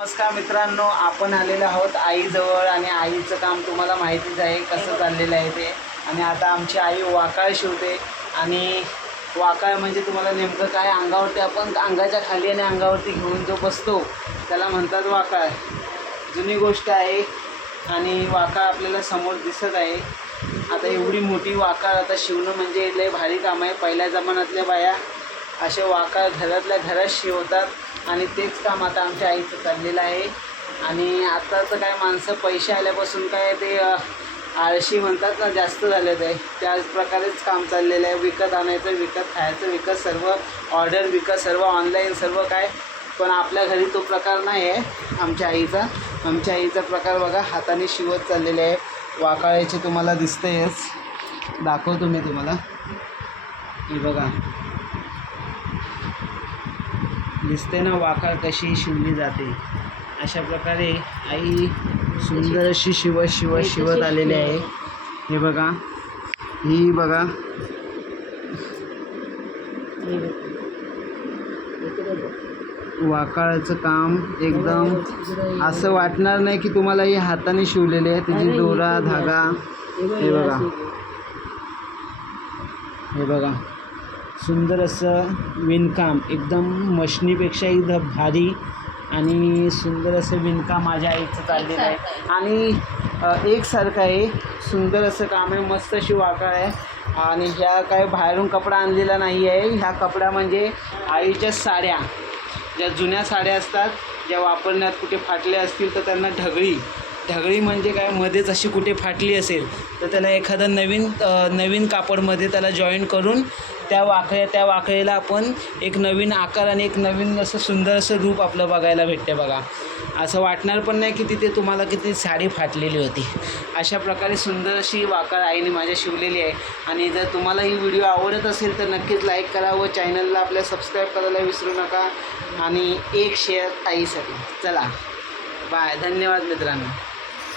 नमस्कार मित्रांनो आपण आलेलो आहोत आईजवळ आणि आईचं काम तुम्हाला माहितीच आहे कसं चाललेलं आहे ते. आणि आता आमची आई वाकाळ शिवते. आणि वाकाळ म्हणजे तुम्हाला नेमकं काय अंगावरती आपण अंगाच्या खाली आणि अंगावरती घेऊन जो बसतो त्याला म्हणतात वाकाळ. जुनी गोष्ट आहे आणि वाकाळ आपल्याला समोर दिसत आहे. आता एवढी मोठी वाकाळ आता शिवणं म्हणजे लय भारी काम आहे. पहिल्या जमान्यातल्या बाया असे वाकाळ घरातल्या घरात शिवतात आणि तेच काम आता आमच्या आईचं चाललेलं आहे. आणि आत्ताचं काय माणसं पैसे आल्यापासून काय ते आळशी म्हणतात ना जास्त झालेत आहे त्याच प्रकारेच काम चाललेलं आहे. विकत आणायचं विकत खायचं विकत सर्व ऑर्डर विकत सर्व ऑनलाईन सर्व काय. पण आपल्या घरी तो प्रकार नाही आहे. आमच्या आईचा. आमच्या आईचा प्रकार बघा हाताने शिवत चाललेले आहे. वाकाळ्याचे तुम्हाला दिसतंयच. दाखवतो मी तुम्हाला. हे बघा. दिसते ना वाकाळ कशी शिवली जाते. अशा प्रकारे आई सुंदर अशी शिवत शिवत शिवत आलेली आहे. हे बघा. ही बघा. वाकाळाचं काम एकदम असं वाटणार नाही की तुम्हाला हे हाताने शिवलेले आहे. त्याची दोरा धागा. हे बघा. हे बघा. सुंदर असं विणकाम एकदम मशनीपेक्षा एकदम भारी आणि सुंदर असं विणकाम माझ्या आईचं चाललेलं आहे. आणि एकसारखं आहे. सुंदर असं काम आहे मस्त अशी वाकाळ आहे. आणि ह्या काय बाहेरून कपडा आणलेला नाही आहे. ह्या कपडा म्हणजे आईच्या साड्या. ज्या जुन्या साड्या असतात ज्या वापरण्यात कुठे फाटल्या असतील तर त्यांना ढगळी. ढगळी म्हणजे काय? मध्येच अशी कुठे फाटली असेल तर त्याला एखादं नवीन नवीन कापडमध्ये त्याला जॉईन करून त्या वाकळ्या त्या वाकळीला आपण एक नवीन आकार आणि एक नवीन असं सुंदर असं रूप आपलं बघायला भेटते बघा. असं वाटणार पण नाही की तिथे तुम्हाला किती साडी फाटलेली होती. अशा प्रकारे सुंदर अशी वाकळ आईने माझ्या शिवलेली आहे. आणि जर तुम्हाला ही व्हिडिओ आवडत असेल तर नक्कीच लाईक करा व चॅनलला आपल्या सबस्क्राईब करायला विसरू नका. आणि एक शेअर आईसाठी. चला. बाय धन्यवाद मित्रांनो.